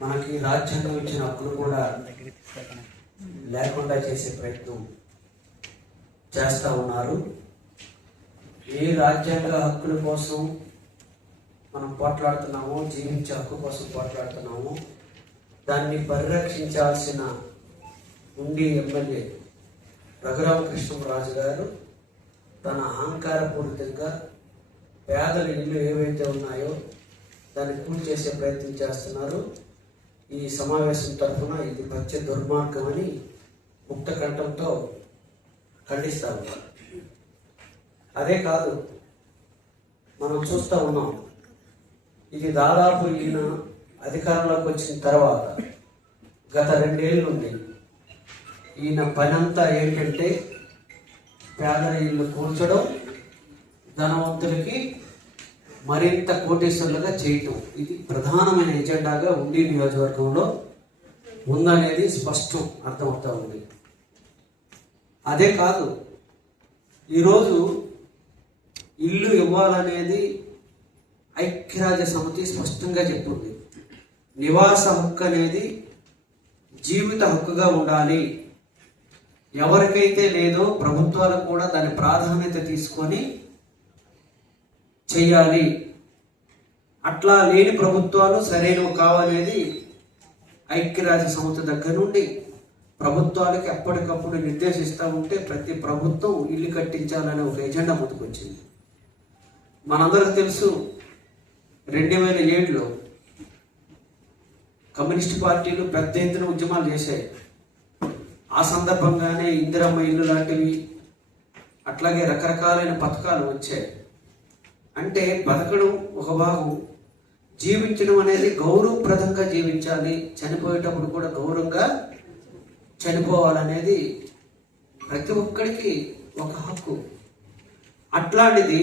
మనకి రాజ్యాంగం ఇచ్చిన హక్కులు కూడా లేకుండా చేసే ప్రయత్నం చేస్తూ ఉన్నారు. ఏ రాజ్యాంగ హక్కుల కోసం మనం పోట్లాడుతున్నామో, జీవించే హక్కు కోసం పోట్లాడుతున్నామో, దాన్ని పరిరక్షించాల్సిన ఉండి ఎమ్మెల్యే రఘురామకృష్ణరాజు గారు తన అహంకారపూరితంగా పేదల ఇల్లు ఏవైతే ఉన్నాయో దాన్ని కూల్చేసే ప్రయత్నం చేస్తున్నారు. ఈ సమావేశం తరఫున ఇది పచ్చ దుర్మార్గం అని ముక్త కంఠంతో ఖండిస్తా ఉన్నారు. అదే కాదు, మనం చూస్తూ ఉన్నాం, ఇది దాదాపు ఈయన అధికారంలోకి వచ్చిన తర్వాత గత 2 ఏళ్ళ నుండి ఈయన పనంతా ఏంటంటే పేదల ఇల్లు కూల్చడం, ధనవంతులకి మరింత కోటేశ్వరులుగా చేయటం. ఇది ప్రధానమైన ఎజెండాగా ఉండి నియోజకవర్గంలో ఉందనేది స్పష్టం అర్థమవుతా ఉంది. అదే కాదు, ఈరోజు ఇల్లు ఇవ్వాలనేది ఐక్యరాజ్య సమితి స్పష్టంగా చెప్తుంది. నివాస హక్కు అనేది జీవిత హక్కుగా ఉండాలి. ఎవరికైతే లేదో ప్రభుత్వాలు కూడా దాని ప్రాధాన్యత తీసుకొని చేయాలి. అట్లా లేని ప్రభుత్వాలు సరైనవి కావనేది ఐక్యరాజ్య సమితి దగ్గర నుండి ప్రభుత్వాలకి ఎప్పటికప్పుడు నిర్దేశిస్తూ ఉంటే ప్రతి ప్రభుత్వం ఇల్లు కట్టించాలనే ఒక ఎజెండా ముందుకొచ్చింది. మనందరికి తెలుసు, 2007లో కమ్యూనిస్ట్ పార్టీలు పెద్ద ఎత్తున ఉద్యమాలు చేశాయి. ఆ సందర్భంగానే ఇందిరమ్మ ఇల్లు లాంటివి, అట్లాగే రకరకాలైన పథకాలు వచ్చాయి. అంటే బతకడం ఒక భాగం, జీవించడం అనేది గౌరవప్రదంగా జీవించాలి, చనిపోయేటప్పుడు కూడా గౌరవంగా చనిపోవాలనేది ప్రతి ఒక్కరికి ఒక హక్కు. అట్లాంటిది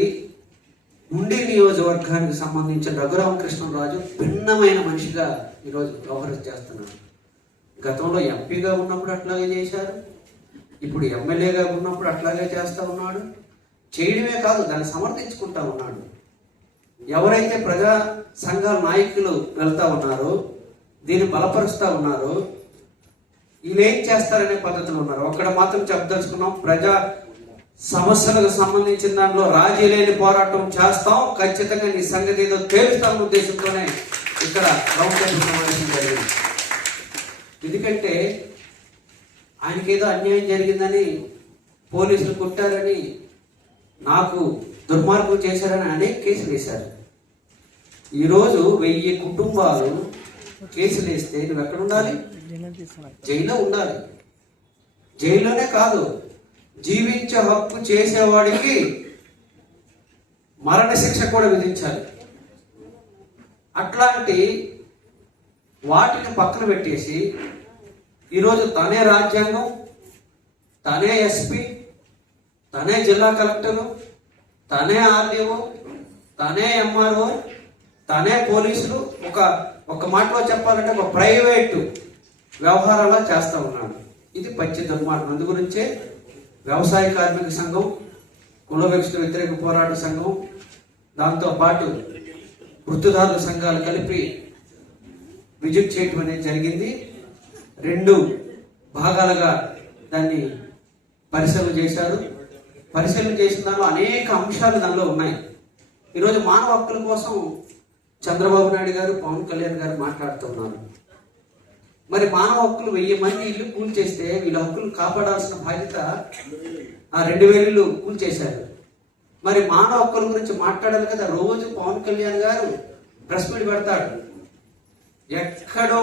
ఉండి నియోజకవర్గానికి సంబంధించిన రఘురామకృష్ణరాజు భిన్నమైన మనిషిగా ఈరోజు వ్యవహరిస్తున్నాడు. గతంలో ఎంపీగా ఉన్నప్పుడు అట్లాగే చేశారు, ఇప్పుడు ఎమ్మెల్యేగా ఉన్నప్పుడు అట్లాగే చేస్తూ ఉన్నాడు. చేయడమే కాదు, దాన్ని సమర్థించుకుంటా ఉన్నాడు. ఎవరైతే ప్రజా సంఘాల నాయకులు వెళ్తా ఉన్నారో, దీన్ని బలపరుస్తూ ఉన్నారో, వీళ్ళేం చేస్తారనే పద్ధతులు ఉన్నారు. ఒక్కడ మాత్రం చెప్పదలుచుకున్నాం, ప్రజా సమస్యలకు సంబంధించిన దాంట్లో రాజీ లేని పోరాటం చేస్తాం, ఖచ్చితంగా నీ సంగతి ఏదో తేలుస్తామన్న ఉద్దేశంతోనే ఇక్కడ రౌండ్ టేబుల్ సమావేశం జరిగింది. ఎందుకంటే ఆయనకేదో అన్యాయం జరిగిందని, పోలీసులు కొట్టారని, నాకు దుర్మార్గం చేశారని అనేక కేసులు వేశారు. ఈరోజు 1000 కుటుంబాలు కేసులు వేస్తే నువ్వు ఎక్కడ ఉండాలి? జైల్లో ఉండాలి. జైల్లోనే కాదు, జీవించే హక్కు చేసేవాడికి మరణశిక్ష కూడా విధించాలి. అట్లాంటి వాటిని పక్కన పెట్టేసి ఈరోజు తనే రాజ్యాంగం, తనే ఎస్పీ, తనే జిల్లా కలెక్టరు, తనే ఆర్డీఓ, తనే ఎంఆర్ఓ, తనే పోలీసులు, ఒక మాటలో చెప్పాలంటే ఒక ప్రైవేటు వ్యవహారాలా చేస్తూ ఉన్నాడు. ఇది పచ్చి దుర్మార్గం. అందు గురించే వ్యవసాయ కార్మిక సంఘం, కుల వివక్ష వ్యతిరేక పోరాట సంఘం, దాంతో పాటు వృత్తిదారుల సంఘాలు కలిపి విజిట్ చేయటం అనేది జరిగింది. 2 భాగాలుగా దాన్ని పరిశీలన చేశారు. పరిశీలన చేసిన దానిలో అనేక అంశాలు దానిలో ఉన్నాయి. ఈరోజు మానవ హక్కుల కోసం చంద్రబాబు నాయుడు గారు, పవన్ కళ్యాణ్ గారు మాట్లాడుతున్నారు. మరి మానవ హక్కులు 1000 మంది ఇల్లు కూల్చేస్తే వీళ్ళ హక్కులు కాపాడాల్సిన బాధ్యత ఆ 2000 ఇల్లు కూల్చేశారు. మరి మానవ హక్కుల గురించి మాట్లాడాలి కదా. రోజు పవన్ కళ్యాణ్ గారు ప్రెస్ మీట్ పెడతాడు, ఎక్కడో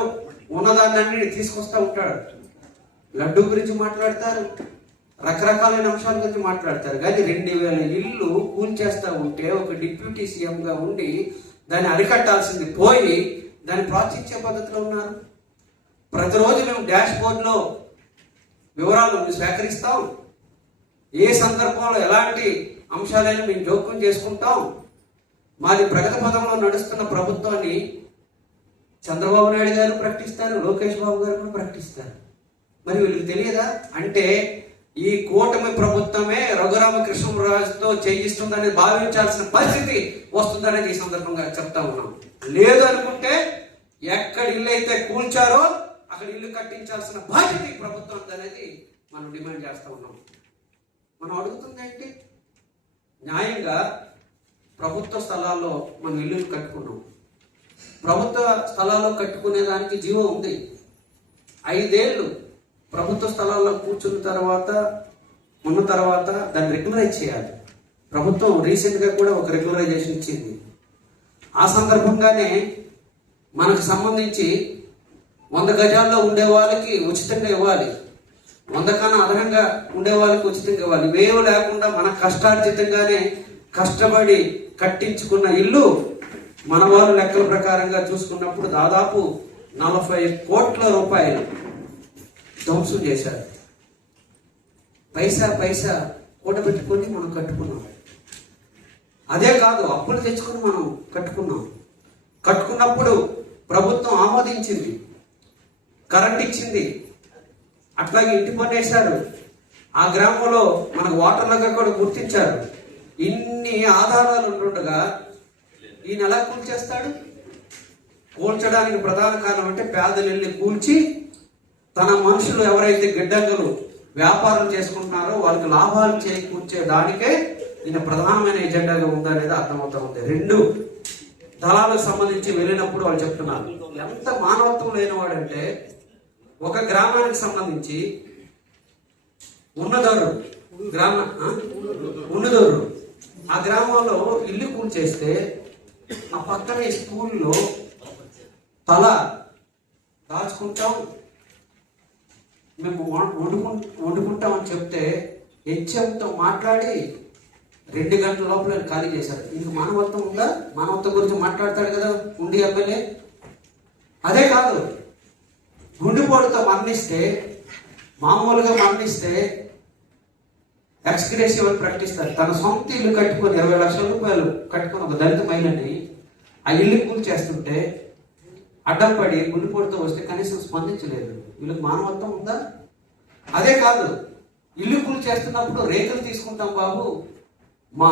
ఉన్నదాన్ని తీసుకొస్తా ఉంటాడు. లడ్డు గురించి మాట్లాడతారు, రకరకాలైన అంశాల గురించి మాట్లాడతారు. కానీ 2000 ఇల్లు కూల్చేస్తా ఉంటే ఒక డిప్యూటీ సీఎంగా ఉండి దాన్ని అరికట్టాల్సింది పోయి దాన్ని ప్రోత్సహించే పద్ధతిలో ఉన్నారు. ప్రతిరోజు మేము డాష్ బోర్డులో వివరాలు సేకరిస్తాం, ఏ సందర్భంలో ఎలాంటి అంశాలైనా మేము జోక్యం చేసుకుంటాం. మాది ప్రగతి పథంలో నడుస్తున్న ప్రభుత్వాన్ని చంద్రబాబు నాయుడు గారు ప్రకటిస్తారు, లోకేష్ బాబు గారు కూడా ప్రకటిస్తారు. మరి వీళ్ళకి తెలియదా? అంటే ఈ కూటమి ప్రభుత్వమే రఘురామకృష్ణరాజుతో చేయిస్తుందని భావించాల్సిన పరిస్థితి వస్తుందనేది ఈ సందర్భంగా చెప్తా ఉన్నాం. లేదు అనుకుంటే ఎక్కడి ఇల్లు అయితే కూల్చారో అక్కడ ఇల్లు కట్టించాల్సిన బాధ్యత ఈ ప్రభుత్వం అనేది మనం డిమాండ్ చేస్తూ ఉన్నాం. మనం అడుగుతుంది ఏంటి? న్యాయంగా ప్రభుత్వ స్థలాల్లో మనం ఇల్లు కట్టుకున్నాం. ప్రభుత్వ స్థలాల్లో కట్టుకునే దానికి జీవో ఉంది. 5 ఏళ్ళు ప్రభుత్వ స్థలాల్లో కూర్చున్న తర్వాత దాన్ని రెగ్యులరైజ్ చేయాలి. ప్రభుత్వం రీసెంట్గా కూడా ఒక రెగ్యులరైజేషన్ ఇచ్చింది. ఆ సందర్భంగానే మనకు సంబంధించి 100 గజాల్లో ఉండే వాళ్ళకి ఉచితంగా ఇవ్వాలి, 100 కన్నా అదనంగా ఉండే వాళ్ళకి ఉచితంగా ఇవ్వాలి. వేవ్ లేకుండా మన కష్టార్జితంగానే కష్టపడి కట్టించుకున్న ఇల్లు మన వాళ్ళు లెక్కల ప్రకారంగా చూసుకున్నప్పుడు దాదాపు 40 కోట్ల రూపాయలు ధ్వంసం చేశారు. పైసా కూడబెట్టుకొని మనం కట్టుకున్నాం. అదే కాదు, అప్పులు తెచ్చుకొని మనం కట్టుకున్నప్పుడు ప్రభుత్వం ఆమోదించింది, కరెంట్ ఇచ్చింది, అట్లాగే ఇంటి పన్ను వేశారు. ఆ గ్రామంలో మనకు వాటర్లుగా కూడా గుర్తించారు. ఇన్ని ఆధారాలు ఉంటుండగా ఈయన ఎలా కూల్చేస్తాడు? కూల్చడానికి ప్రధాన కారణం అంటే పేదలు వెళ్ళి కూల్చి తన మనుషులు ఎవరైతే గిడ్డంగులు వ్యాపారం చేసుకుంటున్నారో వాళ్ళకి లాభాలు చేకూర్చే దానికే ఈయన ప్రధానమైన ఎజెండాగా ఉందనేది అర్థమవుతా ఉంది. 2 దళాలకు సంబంధించి వెళ్ళినప్పుడు వాళ్ళు చెప్తున్నారు ఎంత మానవత్వం లేనివాడంటే, ఒక గ్రామానికి సంబంధించి ఉన్నదోరు ఆ గ్రామంలో ఇల్లు కూల్చేస్తే ఆ పక్కన ఈ స్కూల్లో తల దాచుకుంటాం, మేము వండుకుంటామని చెప్తే హెచ్ఎంతో మాట్లాడి 2 గంటల లోపల ఖాళీ చేశారు. ఇంక మానవత్వం ఉందా? మానవత్వం గురించి మాట్లాడతాడు కదా ఉండి ఎమ్మెల్యే. అదే కాదు, గుండెపోటుతో మామూలుగా మరణిస్తే ఎక్స్గ్రేషియో అని ప్రకటిస్తారు. తన సొంత ఇల్లు కట్టుకొని 20 లక్షల రూపాయలు కట్టుకొని ఒక దళిత మహిళని ఆ ఇల్లు కూల్చేస్తుంటే అడ్డం పడి గుండెపోటుతో వస్తే కనీసం స్పందించలేదు. వీళ్ళకి మానవత్వం ఉందా? అదే కాదు, ఇల్లు కూల్చేస్తున్నప్పుడు రేకులు తీసుకుంటాం బాబు, మా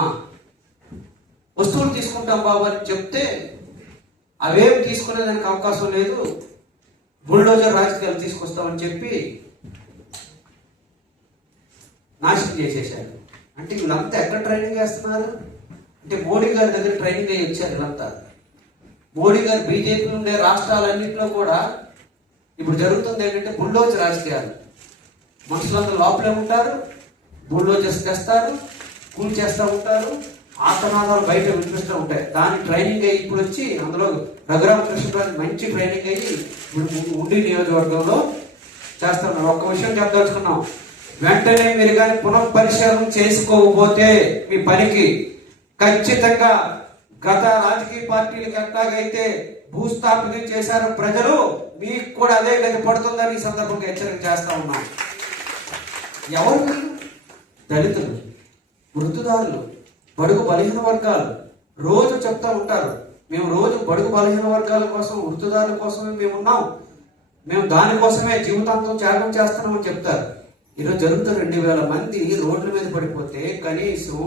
వస్తువులు తీసుకుంటాం బాబు అని చెప్తే అవేం తీసుకునేదానికి అవకాశం లేదు, బుల్డోజర్ రాజకీయాలు తీసుకొస్తామని చెప్పి నాశనం చేసేశారు. అంటే వీళ్ళంతా ఎక్కడ ట్రైనింగ్ చేస్తున్నారు అంటే మోడీ గారి దగ్గర ట్రైనింగ్ అయ్యి వచ్చారు వీళ్ళంతా. మోడీ గారు బీజేపీ ఉండే రాష్ట్రాలన్నింటిలో కూడా ఇప్పుడు జరుగుతుంది ఏంటంటే బుల్డోజర్ రాజకీయాలు. మనుషులందరూ లోపలే ఉంటారు, బుల్డోజర్స్ తెస్తారు, కూల్ చేస్తూ ఉంటారు, ఆతనాదాలు బయట వినిపిస్తూ ఉంటాయి. దానికి ట్రైనింగ్ అయ్యి ఇప్పుడు వచ్చి అందులో రఘురామకృష్ణరాజు మంచి ట్రైనింగ్ అయ్యి ఇప్పుడు ఉండి నియోజకవర్గంలో చేస్తున్నారు. ఒక్క విషయం చెప్పదలుచుకున్నాం, వెంటనే మీరు కానీ పునఃపరిశీలన చేసుకోకపోతే మీ పనికి ఖచ్చితంగా గత రాజకీయ పార్టీలకు ఎట్లాగైతే భూస్థాపితం చేశారు ప్రజలు, మీకు కూడా అదే గతి పడుతుందని ఈ సందర్భంగా హెచ్చరిక చేస్తా ఉన్నాం. ఎవరు? దళితులు, వృత్తిదారులు, బడుగు బలహీన వర్గాలు రోజు చెప్తా ఉంటారు, మేము రోజు బడుగు బలహీన వర్గాల కోసం, వృత్తిదారుల కోసమే మేము ఉన్నాం, మేము దానికోసమే జీవితాంతం త్యాగం చేస్తున్నామని చెప్తారు. ఈరోజు జరుగుతున్న 2000 మంది రోడ్ల మీద పడిపోతే కనీసం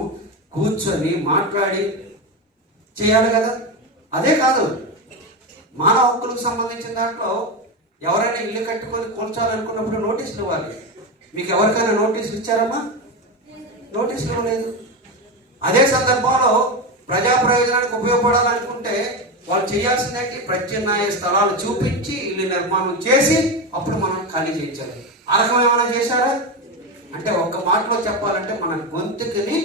కూర్చొని మాట్లాడి చేయాలి కదా. అదే కాదు, మానవ హక్కులకు సంబంధించిన దాంట్లో ఎవరైనా ఇల్లు కట్టుకొని కూల్చాలనుకున్నప్పుడు నోటీసులు ఇవ్వాలి. మీకు ఎవరికైనా నోటీసులు ఇచ్చారమ్మా? నోటీసులు ఇవ్వలేదు. అదే సందర్భంలో ప్రజా ప్రయోజనానికి ఉపయోగపడాలనుకుంటే వాళ్ళు చేయాల్సిందేంటి? ప్రత్యామ్నాయ స్థలాలు చూపించి ఇల్లు నిర్మాణం చేసి అప్పుడు మనం ఖాళీ చేయించాలి. ఆ రకం ఏమైనా చేశారా అంటే ఒక్క మాటలో చెప్పాలంటే మన గొంతుకుని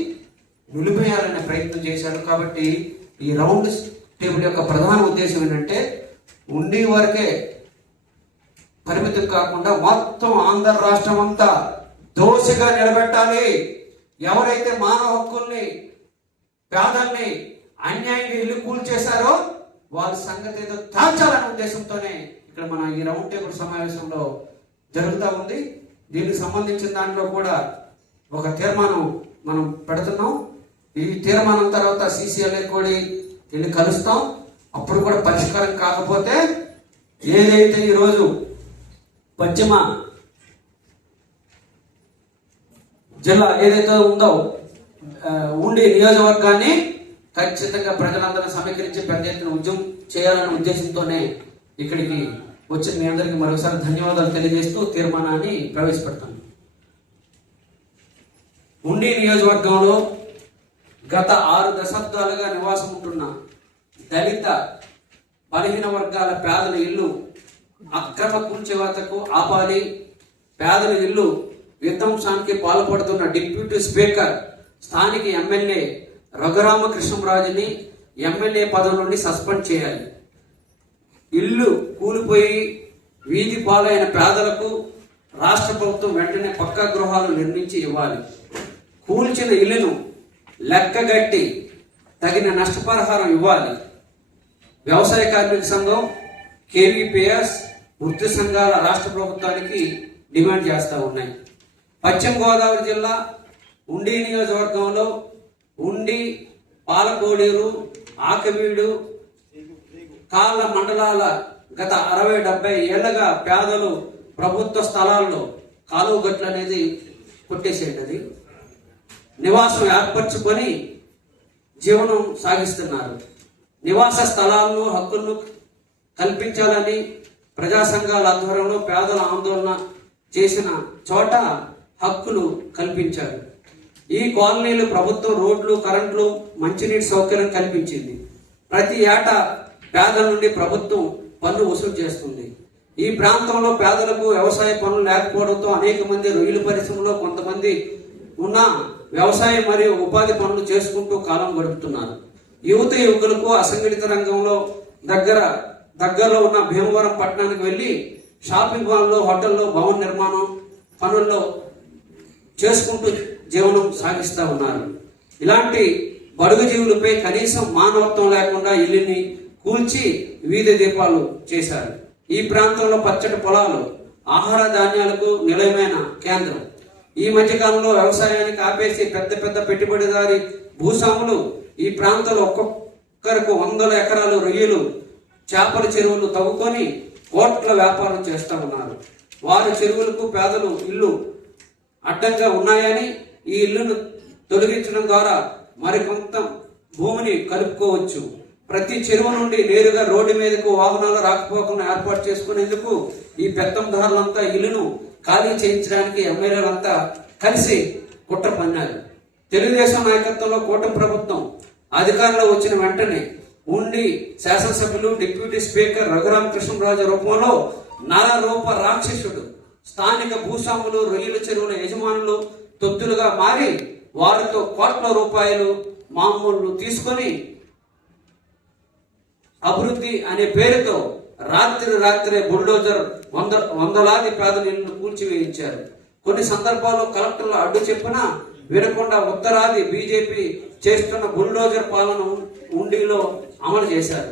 నిలిపేయాలనే ప్రయత్నం చేశారు. కాబట్టి ఈ రౌండ్ టేబుల్ యొక్క ప్రధాన ఉద్దేశం ఏంటంటే ఉండి వరకే పరిమితం కాకుండా మొత్తం ఆంధ్ర రాష్ట్రం అంతా దోషిగా నిలబెట్టాలి. ఎవరైతే మానవ హక్కుల్ని, పేదల్ని అన్యాయంగా ఇల్లు కూల్చేశారో వాళ్ళ సంగతి ఏదో తేల్చాలనే ఉద్దేశంతోనే ఇక్కడ మన ఈ రౌండ్ టేబుల్ సమావేశంలో జరుగుతూ ఉంది. దీనికి సంబంధించిన దాంట్లో కూడా ఒక తీర్మానం మనం పెడుతున్నాం. ఈ తీర్మానం తర్వాత CCLA కూడా వెళ్ళి కలుస్తాం. అప్పుడు కూడా పరిష్కారం కాకపోతే ఏదైతే ఈరోజు పశ్చిమ జిల్లా ఏదైతే ఉందో ఉండి నియోజకవర్గాన్ని ఖచ్చితంగా ప్రజలందరూ సమీకరించి పెద్ద ఎత్తున ఉద్యమం చేయాలనే ఉద్దేశంతోనే ఇక్కడికి వచ్చిన మీ అందరికీ మరొకసారి ధన్యవాదాలు తెలియజేస్తూ తీర్మానాన్ని ప్రవేశపెడతాను. ఉండి నియోజకవర్గంలో గత 6 దశాబ్దాలుగా నివాసం ఉంటున్న దళిత బలహీన వర్గాల పేదల ఇల్లు అక్రమ కూల్చివేతకు ఆపాలి, పేదల ఇల్లు విధ్వంసానికి పాల్పడుతున్న డిప్యూటీ స్పీకర్ స్థానిక ఎమ్మెల్యే రఘురామకృష్ణరాజుని ఎమ్మెల్యే పదవి నుండి సస్పెండ్ చేయాలి. ఇల్లు కూలిపోయి వీధి పాలైన పేదలకు రాష్ట్ర ప్రభుత్వం వెంటనే పక్కా గృహాలు నిర్మించి ఇవ్వాలి. కూల్చిన ఇల్లును లెక్కగట్టి తగిన నష్టపరిహారం ఇవ్వాలి. వ్యవసాయ కార్మిక సంఘం, కేవీపీఎస్, వృత్తి సంఘాల రాష్ట్ర ప్రభుత్వానికి డిమాండ్ చేస్తూ ఉన్నాయి. పశ్చిమ గోదావరి జిల్లా ఉండి నియోజకవర్గంలో ఉండి, పాలకోడేరు, ఆకవీడు, కాళ్ళ మండలాల గత 60-70 ఏళ్లుగా పేదలు ప్రభుత్వ స్థలాల్లో కాలువ గట్లు అనేది కొట్టేసేటది నివాసం ఏర్పరచుకొని జీవనం సాగిస్తున్నారు. నివాస స్థలాలను హక్కులను కల్పించాలని ప్రజా సంఘాల ఆధ్వర్యంలో పేదల ఆందోళన చేసిన చోట హక్కులు కల్పించారు. ఈ కాలనీలు ప్రభుత్వం రోడ్లు, కరెంట్లు, మంచినీటి సౌకర్యం కల్పించింది. ప్రతి ఏటా పేదల నుండి ప్రభుత్వం పన్ను వసూలు చేస్తుంది. ఈ ప్రాంతంలో పేదలకు వ్యవసాయ పనులు లేకపోవడంతో అనేక మంది రొయ్యల పరిశ్రమలో కొంతమంది ఉన్న వ్యవసాయం మరియు ఉపాధి పనులు చేసుకుంటూ కాలం గడుపుతున్నారు. యువత యువకులకు అసంఘటిత రంగంలో దగ్గరలో ఉన్న భీమవరం పట్టణానికి వెళ్లి షాపింగ్ మాల్లో, హోటల్లో, భవన నిర్మాణం పనుల్లో చేసుకుంటూ జీవనం సాగిస్తూ ఉన్నారు. ఇలాంటి బడుగు జీవులపై కనీసం మానవత్వం లేకుండా ఇల్లుని కూల్చి వీధి దీపాలు చేశారు. ఈ ప్రాంతంలో పచ్చటి పొలాలు, ఆహార ధాన్యాలకు నిలయమైన కేంద్రం. ఈ మధ్యకాలంలో వ్యవసాయానికి ఆపేసి పెద్ద పెద్ద పెట్టుబడిదారి భూస్వాములు ఈ ప్రాంతంలో ఒక్కొక్కరికి 100 ఎకరాలు రొయ్యలు, చేపల చెరువులు తవ్వుకొని కోట్ల వ్యాపారం చేస్తూ ఉన్నారు. వారి చెరువులకు పేదలు ఇల్లు అడ్డంగా ఉన్నాయని ఈ ఇల్లును తొలగించడం ద్వారా మరికొంత భూమిని కలుపుకోవచ్చు. ప్రతి చెరువు నుండి నేరుగా రోడ్డు మీదకు వాహనాలు రాకపోకలను ఏర్పాటు చేసుకునేందుకు ఈ పెత్తందారులంతా ఇల్లును ఖాళీ చేయించడానికి ఎమ్మెల్యేలంతా కలిసి కుట్ర పన్నారు. తెలుగుదేశం నాయకత్వంలో కూటమి ప్రభుత్వం అధికారంలో వచ్చిన వెంటనే ఉండి శాసనసభ్యులు డిప్యూటీ స్పీకర్ రఘురామకృష్ణరాజు రూపంలో నరరూప రాక్షసుడు స్థానిక భూస్వాములు, రొయ్యల చెరువుల యజమానులు తొత్తులుగా మారి వారితో కోట్ల రూపాయలు మామూలు తీసుకొని అభివృద్ధి అనే పేరుతో రాత్రే బుల్డోజర్ వందలాది పేదల ఇళ్లను కూల్చివేయించారు. కొన్ని సందర్భాల్లో కలెక్టర్లు అడ్డు చెప్పినా వినకుండా ఉత్తరాది బీజేపీ చేస్తున్న బుల్డోజర్ పాలన ఉండిలో అమలు చేశారు.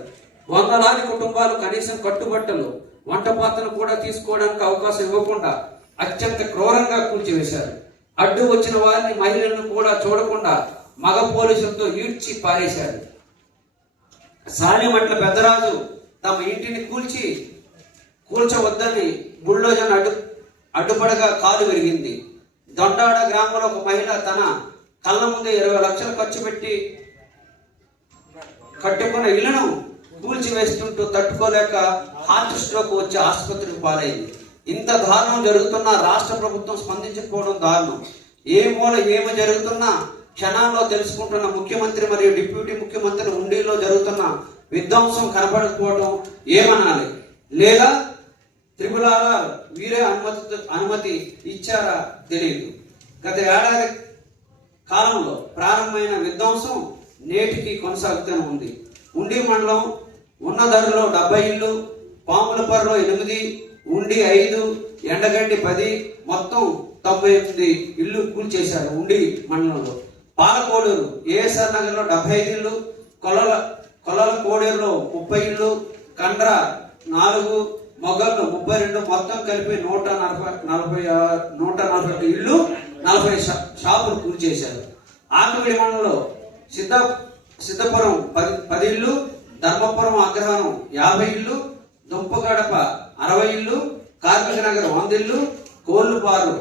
వందలాది కుటుంబాలు కనీసం కట్టుబట్టలు, వంట పాత్రను కూడా తీసుకోవడానికి అవకాశం ఇవ్వకుండా అత్యంత క్రూరంగా కూల్చివేశారు. అడ్డు వచ్చిన వారిని, మహిళలను కూడా చూడకుండా మగ పోలీసులతో ఈడ్చి పారేశారు. సాలిమట్ల పెద్దరాజు తమ ఇంటిని కూల్చవద్దని బుల్డోజర్ అడ్డుపడగా కాలు విరిగింది. దొండాడ గ్రామంలో ఒక మహిళ తన కళ్ళ ముందే 20 లక్షలు ఖర్చు పెట్టి కట్టుకున్న ఇళ్లను కూల్చివేస్తుంటూ తట్టుకోలేక హార్ట్ స్ట్రోక్ వచ్చి ఆసుపత్రికి పాలైంది. ఇంత దారుణం జరుగుతున్నా రాష్ట్ర ప్రభుత్వం స్పందించకపోవడం దారుణం. ఏ మూల ఏమి జరుగుతున్నా క్షణాల్లో తెలుసుకుంటున్న ముఖ్యమంత్రి మరియు డిప్యూటీ ముఖ్యమంత్రి ఉండిలో జరుగుతున్న విధ్వంసం కనపడకపోవడం ఏమనాలి? లేదా త్రిపులాల వీరే అనుమతి ఇచ్చారా తెలియదు. గత ఏడాది కాలంలో ప్రారంభమైన విధ్వంసం నేటికి కొనసాగుతూనే ఉంది. ఉండి మండలం ఉన్నదరులో 70 ఇళ్లు, పాములపర్లో 8, ఉండి 5, ఎండగండి 10, మొత్తం 98 ఇళ్లు కూల్చేశారు ఉండి మండలంలో. పాలకోడూరు ఏఎస్ఆర్ నగర్లో 75 ఇళ్లు, కొలల కోడేరులో 30 ఇళ్లు, కండ్ర 4, మొగళ్ళు 32, మొత్తం కలిపి 141 ఇళ్లు, 40 షాపులు కూల్చేశారు. ఆకవిడి మండలంలో సిద్ధపురం 10 ఇళ్లు, ధర్మపురం అగ్రహారం 50 ఇళ్లు, దుంపగడప 60 ఇళ్లు, కార్మిక నగర్ 100 ఇళ్లు, కోళ్లుపర్రు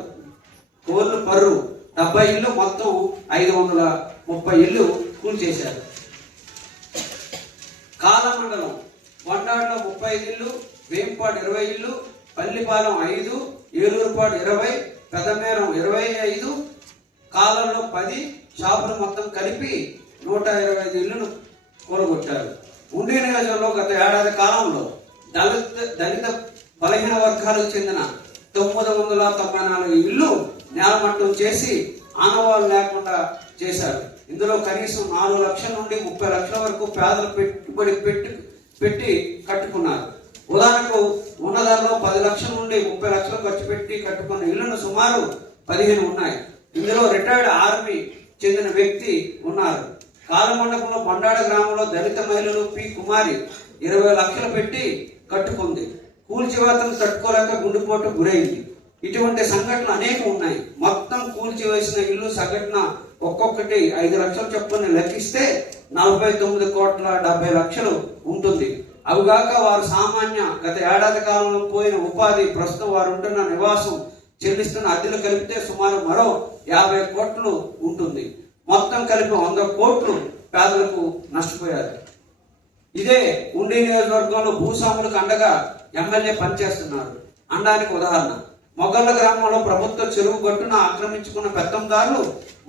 70 ఇళ్లు, మొత్తం 530 ఇళ్లు కూల్చేశారు. కాలమండలం వండాడులో 35 ఇళ్లు, వేంపాడు 20 ఇళ్ళు, పల్లిపాలెం 5, ఏలూరుపాడు 20, పెదమేరం 25, కాలంలో 10 షాపులు మొత్తం కలిపి 125 ఇళ్లను కూలగొట్టారు. ఉండి నియోజకవర్గంలో గత ఏడాది కాలంలో దళిత బలహీన వర్గాలకు చెందిన 994 ఇళ్లు నేలమట్టం చేసి ఆనవాళ్ళు లేకుండా చేశారు. ఇందులో కనీసం 4 లక్షల నుండి 30 లక్షల వరకు పేదలు పెట్టుబడి పెట్టి కట్టుకున్నారు. ఉదాహరణకు ఉన్నదాల్లో 10 లక్షల నుండి 30 లక్షలు ఖర్చు పెట్టి కట్టుకున్న ఇళ్లను సుమారు 15 ఉన్నాయి. ఇందులో రిటైర్డ్ ఆర్మీ చెందిన వ్యక్తి ఉన్నారు. కాలమండపంలో బండాడ గ్రామంలో దళిత మహిళలు పి కుమారి 20 లక్షలు పెట్టి కట్టుకుంది. కూల్చివేతను తట్టుకోలేక గుండెపోటు గురైంది. ఇటువంటి సంఘటనలు అనేకం ఉన్నాయి. మొత్తం కూల్చివేసిన ఇల్లు సగటున ఒక్కొక్కటి 5 లక్షల చొప్పున లెక్కిస్తే 49,70,00,000 ఉంటుంది. అవిగాక వారు సామాన్య గత ఏడాది కాలంలో పోయిన ఉపాధి, ప్రస్తుతం వారు ఉంటున్న నివాసం, చెల్లిస్తున్న అద్దెలు కలిపితే సుమారు మరో 50 కోట్లు ఉంటుంది. మొత్తం కలిపి 100 కోట్లు పేదలకు నష్టపోయారు. ఇదే ఉండి నియోజకవర్గంలో భూస్వాములకు అండగా ఎమ్మెల్యే పనిచేస్తున్నారు అనడానికి ఉదాహరణ. మొగళ్ళ గ్రామంలో ప్రభుత్వ చెరువు గట్టున ఆక్రమించుకున్న పెత్తందారులు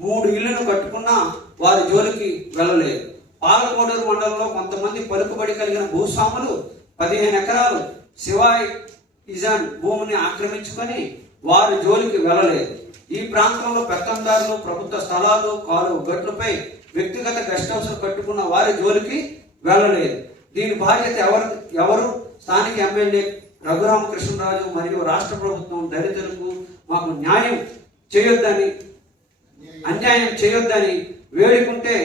3 ఇళ్లను కట్టుకున్నా వారి జోలికి వెళ్ళలేదు. పాలకోడూరు మండలంలో కొంతమంది పలుకుబడి కలిగిన భూస్వాములు 15 ఎకరాలు శివాయ్ ఇజాన్ భూమిని ఆక్రమించుకొని వారి జోలికి వెళ్ళలేదు. ఈ ప్రాంతంలో పెత్తందారులు ప్రభుత్వ స్థలాలు, కాలువ గట్లపై వ్యక్తిగత గెస్ట్ హౌస్ కట్టుకున్న వారి జోలికి వెళ్ళలేదు. దీని బాధ్యత ఎవరు? స్థానిక ఎమ్మెల్యే రఘురామకృష్ణరాజు మరియు రాష్ట్ర ప్రభుత్వం దళితులకు మాకు అన్యాయం చేయొద్దని వేడుకుంటే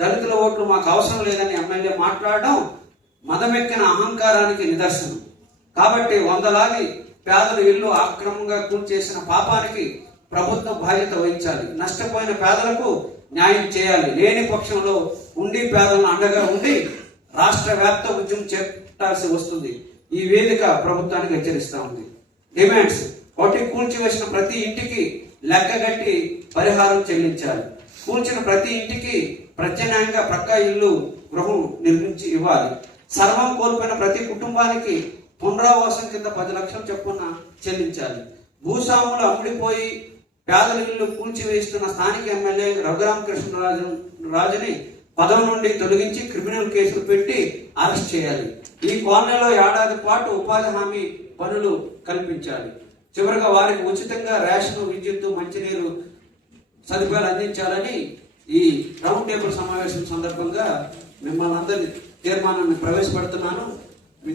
దళితుల ఓట్లు మాకు అవసరం లేదని ఎమ్మెల్యే మాట్లాడడం మదమెక్కిన అహంకారానికి నిదర్శనం. కాబట్టి 100లాది పేదల ఇల్లు అక్రమంగా కూల్చేసిన పాపానికి ప్రభుత్వం బాధ్యత వహించాలి. నష్టపోయిన పేదలకు న్యాయం చేయాలి. లేని పక్షంలో ఉండి పేదలను అండగా ఉండి రాష్ట్ర వ్యాప్త ఉద్యమం చేపట్టాల్సి వస్తుంది. ఈ వేదిక ప్రభుత్వానికి హెచ్చరిస్తా ఉంది. డిమాండ్స్: 1. కూల్చివేసిన ప్రతి ఇంటికి లెక్కగట్టి పరిహారం చెల్లించాలి. కూల్చిన ప్రతి ఇంటికి ప్రత్యామ్నాయంగా ప్రక్క ఇల్లు గృహం నిర్మించి ఇవ్వాలి. సర్వం కోల్పోయిన ప్రతి కుటుంబానికి పునరావాసం కింద 10 లక్షలు చొప్పున చెల్లించాలి. భూస్వాములు అమ్ముడిపోయి పేదల ఇల్లు కూల్చివేస్తున్న స్థానిక ఎమ్మెల్యే రఘురామకృష్ణరాజుని పదవి నుండి తొలగించి క్రిమినల్ కేసులు పెట్టి అరెస్ట్ చేయాలి. ఈ కాలనీలో ఏడాది పాటు ఉపాధి హామీ పనులు కల్పించాలి. చివరిగా వారికి ఉచితంగా రేషన్, విద్యుత్తు, మంచినీరు సదుపాయాలు అందించాలని ఈ రౌండ్ టేబుల్ సమావేశం సందర్భంగా మిమ్మల్ని అందరి తీర్మానాన్ని ప్రవేశపెడుతున్నాను.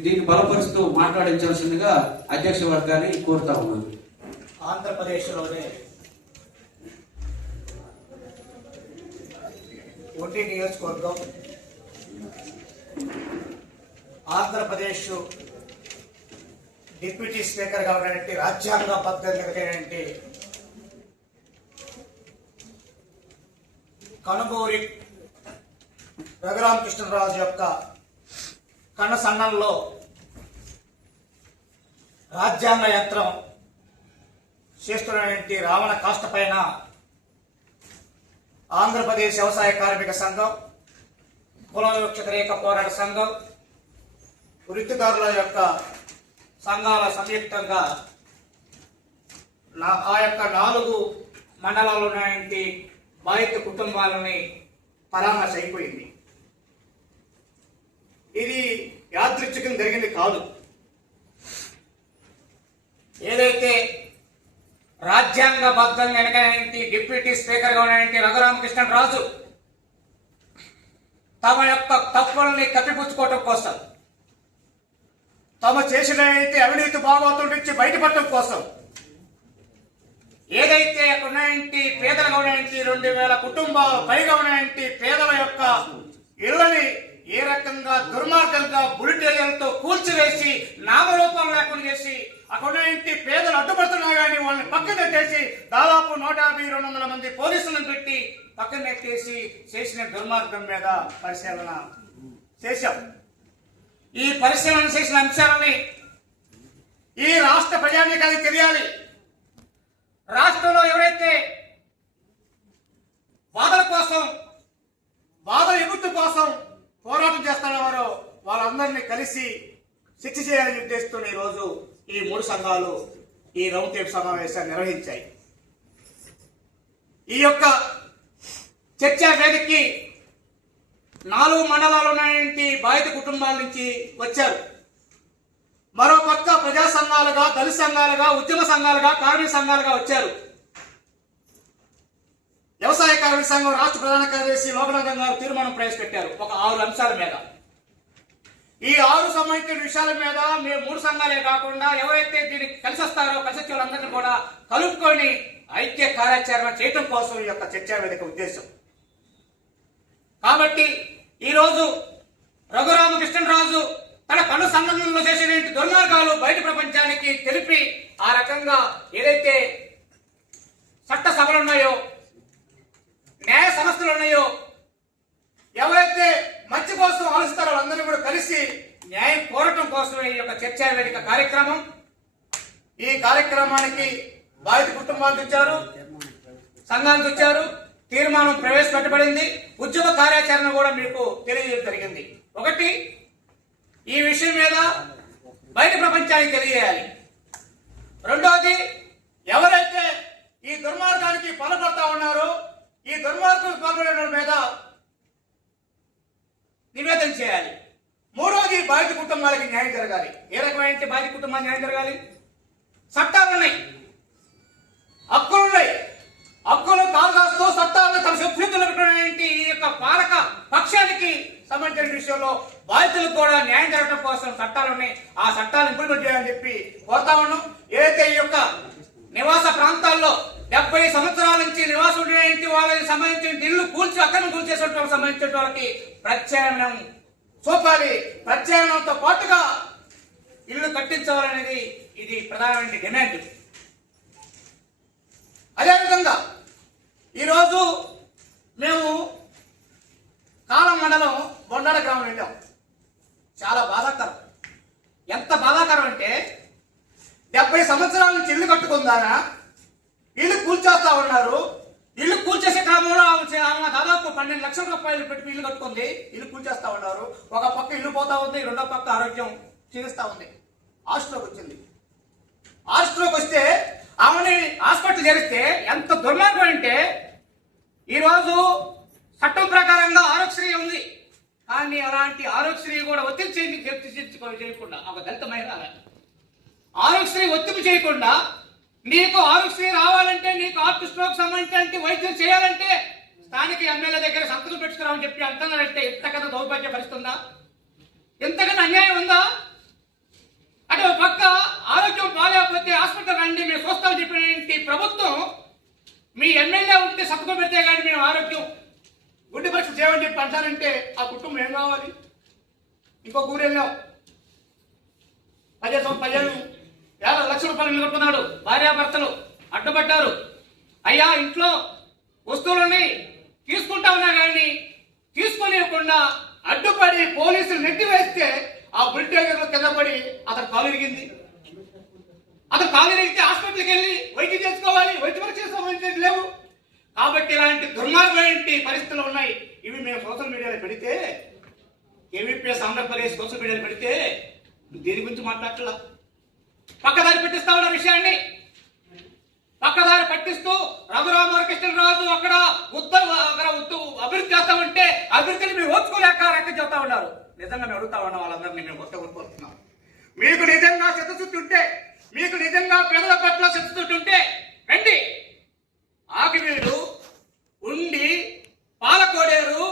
దీన్ని బలపరుస్తూ మాట్లాడించాల్సిందిగా అధ్యక్ష వర్గాన్ని కోరుతా ఉన్నాను. ఆంధ్రప్రదేశ్లోనే ఉండి నియోజకవర్గం, ఆంధ్రప్రదేశ్ డిప్యూటీ స్పీకర్గా ఉన్నటువంటి రాజ్యాంగబద్ధంగా కలిగినటువంటి కనుమూరి రఘురామకృష్ణరాజు యొక్క కన్నసన్నంలో రాజ్యాంగ యంత్రం చేస్తున్నటువంటి రావణ కాష్ట పైన ఆంధ్రప్రదేశ్ వ్యవసాయ కార్మిక సంఘం, కుల వివక్ష వ్యతిరేక పోరాట సంఘం, వృత్తిదారుల యొక్క సంఘాల సంయుక్తంగా ఆ యొక్క 4 మండలాల్లో ఉన్నటువంటి బాధిత కుటుంబాలని పరామర్శ అయిపోయింది. ఇది యాదృచ్ఛికం జరిగింది కాదు. ఏదైతే రాజ్యాంగబద్ధంగా వెనకైనటువంటి డిప్యూటీ స్పీకర్ గా ఉన్నటువంటి రఘురామకృష్ణరాజు తమ యొక్క తప్పుల్ని కప్పిపుచ్చుకోవటం కోసం, తమ చేసిన అవినీతి భాగవతం నుంచి బయటపడటం కోసం, ఏదైతే అక్కడ ఉన్నటువంటి పేదలుగా ఉన్నటువంటి 2,000 కుటుంబాలు పైగా ఉన్నటువంటి పేదల యొక్క ఇళ్లని ఏ రకంగా దుర్మార్గంగా బుల్డోజర్లతో కూల్చివేసి నామరూపం లేకుండా చేసి అక్కడ ఉన్నటువంటి పేదలు అడ్డుపడుతున్నా కానీ వాళ్ళని పక్కన నెట్టేసి దాదాపు 150-200 మంది పోలీసులను పెట్టి పక్కన నెట్టేసి చేసిన దుర్మార్గం మీద పరిశీలన చేశాం. ఈ పరిశీలన చేసిన అంశాలని ఈ రాష్ట్ర ప్రజానీకానికి తెలియాలి. రాష్ట్రంలో ఎవరైతే వాదన కోసం, వాదన విముక్తి కోసం పోరాటం చేస్తున్నారో వాళ్ళందరినీ కలిసి శిక్ష చేయాలని ఉద్దేశంతో ఈరోజు ఈ 3 సంఘాలు ఈ రౌండ్ టేబుల్ సమావేశాన్ని నిర్వహించాయి. ఈ యొక్క చర్చా వేదికకి 4 మండలాలు ఉన్నాయంటి బాధిత కుటుంబాల నుంచి వచ్చారు. మరో పక్క ప్రజా సంఘాలుగా, దళిత సంఘాలుగా, ఉద్యమ సంఘాలుగా, కార్మిక సంఘాలుగా వచ్చారు. వ్యవసాయ కార్మిక సంఘం రాష్ట్ర ప్రధాన కార్యదర్శి లోకనాథం గారు తీర్మానం ప్రవేశపెట్టారు ఒక 6 అంశాల మీద. ఈ 6 సంబంధించిన విషయాల మీద మేము 3 సంఘాలే కాకుండా ఎవరైతే దీనికి కలిసి వస్తారో కలిసి వచ్చే వాళ్ళందరినీ కూడా కలుపుకొని ఐక్య కార్యాచరణ చేయటం కోసం ఈ యొక్క చర్చా వేదిక ఉద్దేశం. కాబట్టి ఈరోజు రఘురామకృష్ణరాజు తన పలు సంఘటనలో చేసిన దుర్మార్గాలు బయట ప్రపంచానికి తెలిపి ఆ రకంగా ఏదైతే చట్ట సభలు ఉన్నాయో, న్యాయ సంస్థలు ఉన్నాయో, ఎవరైతే మంచి కోసం ఆలోచిస్తారో వాళ్ళందరూ కూడా కలిసి న్యాయం కోరటం కోసమే ఈ యొక్క చర్చా వేదిక కార్యక్రమం. ఈ కార్యక్రమానికి బాధిత కుటుంబాలు వచ్చారు, సంఘాలు వచ్చారు, తీర్మానం ప్రవేశపెట్టబడింది. ఉద్యమ కార్యాచరణ కూడా మీకు తెలియజేయడం జరిగింది. ఒకటి, ఈ విషయం మీద బయట ప్రపంచానికి తెలియజేయాలి. రెండోది, ఎవరైతే ఈ దుర్మార్గానికి పాల్పడతా ఉన్నారో ఈ దుర్మార్గం పాల్పడే మీద నివేదన చేయాలి. మూడోది, బాధిత కుటుంబాలకి న్యాయం జరగాలి. ఏ రకమైన బాధిత కుటుంబానికి న్యాయం జరగాలి? చట్టాలు ఉన్నాయి, హక్కులు ఉన్నాయి. హక్కులు కాల్గాస్తూ చట్టాలను తమ సుప్రీతులు ఈ యొక్క పాలక పక్షానికి సంబంధించిన విషయంలో బాధితులకు కూడా న్యాయం జరగడం కోసం చట్టాలు ఉన్నాయి. ఆ చట్టాలను ఇంప్లిమెంట్ చేయాలని చెప్పి కోరుతా ఉన్నాం. ఏదైతే ఈ యొక్క నివాస ప్రాంతాల్లో 70 సంవత్సరాల నుంచి నివాసం ఉండే వాళ్ళకి సంబంధించిన ఇల్లు కూల్చి అక్రమం కూల్చేసే వాళ్ళకి సంబంధించిన వాళ్ళకి ప్రత్యామ్నాయం చూపాలి. ప్రత్యామ్నాయంతో పాటుగా ఇల్లు కట్టించాలనేది ఇది ప్రధానమైన డిమాండ్. అదేవిధంగా ఈరోజు మేము కాలం మండలం బొండాడ గ్రామం వెళ్ళాం. చాలా బాధాకరం. ఎంత బాధాకరం అంటే 70 సంవత్సరాల నుంచి ఇల్లు కట్టుకుందానా ఇల్లు కూల్చేస్తా ఉన్నారు. ఇల్లు కూల్చేసే క్రమంలో దాదాపు 12 లక్షల రూపాయలు పెట్టి ఇల్లు కట్టుకుంది. ఇల్లు కూల్చేస్తా ఉన్నారు. ఒక పక్క ఇల్లు పోతా ఉంది, రెండో పక్క ఆరోగ్యం క్షీణిస్తా ఉంది. హాస్టల్లోకి వచ్చింది. హాస్టల్లోకి వస్తే ఆమెని హాస్పిటల్ చేరిస్తే ఎంత దుర్మార్గం అంటే ఈరోజు చట్టం ప్రకారంగా ఆరోగ్యశ్రీ ఉంది. కానీ అలాంటి ఆరోగ్యశ్రీ కూడా ఒత్తిడి చేయకుండా ఒక దళిత మహిళ ఆరోగ్యశ్రీ ఒత్తిడి చేయకుండా నీకు ఆరోగ్యశ్రీ రావాలంటే నీకు హార్ట్ స్ట్రోక్ సంబంధించిన వైద్యం చేయాలంటే స్థానిక ఎమ్మెల్యే దగ్గర సంతకం పెట్టుకురామని చెప్పి అంటున్నారంటే ఇంతకన్నా దౌర్భాగ్య పరిస్థితుందా? ఇంతకన్నా అన్యాయం ఉందా? అంటే ఒక పక్క ఆరోగ్యం బాగాలేకపోతే హాస్పిటల్ రండి మేము చూస్తామని చెప్పిన ప్రభుత్వం మీ ఎమ్మెల్యే ఉంటే సంతకం పెడితే కానీ మేము ఆరోగ్యం గుండె పరీక్ష చేయమని చెప్పి అంటారంటే ఆ కుటుంబం ఏం కావాలి? ఇంకో ఊరు వెళ్ళాం, 15 లక్షల రూపాయలు ఇల్లు కట్టుకున్నాడు. భార్యాభర్తలు అడ్డుపడ్డారు. అయ్యా ఇంట్లో వస్తువులని తీసుకుంటా ఉన్నా కానీ తీసుకునివ్వకుండా అడ్డుపడి పోలీసులు నెట్టివేస్తే ఆ బుల్డోజర్లో కింద పడి అతను కాలు ఇరిగింది. అతను కాలు ఇరిగితే హాస్పిటల్కి వెళ్ళి వైద్యం చేసుకోవాలి. వైద్య పరీక్ష సంబంధించి లేవు. కాబట్టి ఇలాంటి దుర్మార్గమైన పరిస్థితులు ఉన్నాయి. ఇవి మేము సోషల్ మీడియాలో పెడితే, ఏబీపీఎస్ ఆంధ్రప్రదేశ్ సోషల్ మీడియాలో పెడితే దీని గురించి మాట్లాడట్లా. పక్కదారి పెట్టిస్తా ఉన్న విషయాన్ని పక్కదారి పట్టిస్తూ రఘురామకృష్ణరాజు అక్కడ అభివృద్ధి చేస్తామంటే అభివృద్ధిని మీరు ఓర్చుకోలేక రెక్క చెబుతా ఉన్నారు. నిజంగా మేము అడుగుతా ఉన్నాం వాళ్ళందరినీ, మేము కోరుతున్నాం. మీకు నిజంగా చిత్తశుద్ధి ఉంటే, మీకు నిజంగా పేదల పట్ల చిత్తశుద్ధి ఉంటే రండి. ఆకివీడు, ఉండి, పాలకోడేరు,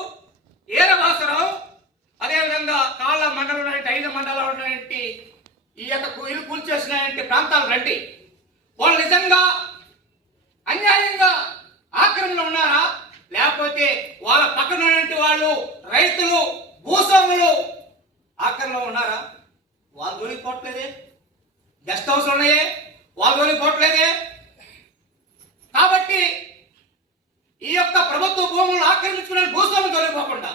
ఏరవాసరం, అదేవిధంగా కాళ్ళ మండలం 5 మండలాలు ఉన్నాయంటే ఈ యొక్క ఇల్లు కూల్చేసినాయంటే ప్రాంతాలు రండి. వాళ్ళు నిజంగా అన్యాయంగా ఆక్రమణలో ఉన్నారా? లేకపోతే వాళ్ళ పక్కన వాళ్ళు రైతులు, భూస్వాములు ఆక్రమణలో ఉన్నారా? వాళ్ళ జోలికి పోవట్లేదే. గెస్ట్ హౌస్లు ఉన్నాయే, వాళ్ళ జోలికి పోవట్లేదే. కాబట్టి ఈ యొక్క ప్రభుత్వ భూములను ఆక్రమించుకునే భూస్వామి తొలగిపోకుండా,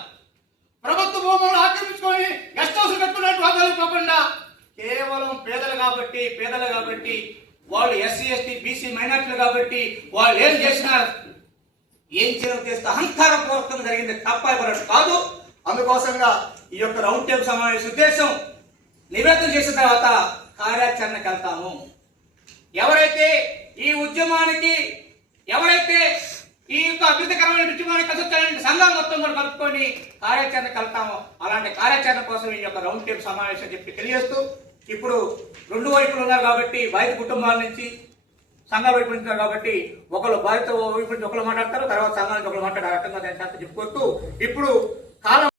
ప్రభుత్వ భూములను ఆక్రమించుకొని గెస్ట్ హౌస్ కట్టుకున్నట్టు వాళ్ళు తొలగిపోకుండా కేవలం పేదలు కాబట్టి వాళ్ళు ఎస్సీ ఎస్టీ బీసీ మైనార్టీలు కాబట్టి వాళ్ళు ఏం చేసినా ఏం చేయడం చేస్తే అహంకారపూర్వకంగా జరిగింది తప్ప కాదు. అందుకోసంగా ఈ యొక్క రౌండ్ టేబుల్ సమావేశ ఉద్దేశం నివేదన చేసిన తర్వాత కార్యాచరణకు వెళ్తాము. ఎవరైతే ఈ ఉద్యమానికి ఎవరైతే ఈ యొక్క అభివృద్ధికరమైన ఉద్యమానికి కలుగుతారని సంఘాలు మొత్తం కూడా కలుపుకొని కార్యాచరణకు వెళ్తామో అలాంటి కార్యాచరణ కోసం ఈ యొక్క రౌండ్ టేబుల్ సమావేశం చెప్పి తెలియజేస్తూ, ఇప్పుడు రెండు వైపులు ఉన్నారు కాబట్టి బాధిత కుటుంబాల నుంచి సంఘాల వైపు నుంచి కాబట్టి ఒకరు బాధిత వైపు నుంచి ఒకరు మాట్లాడతారు, తర్వాత సంఘాల నుంచి ఒకరు మాట్లాడారు. అర్థంగా చెప్పుకోవచ్చు. ఇప్పుడు కాలం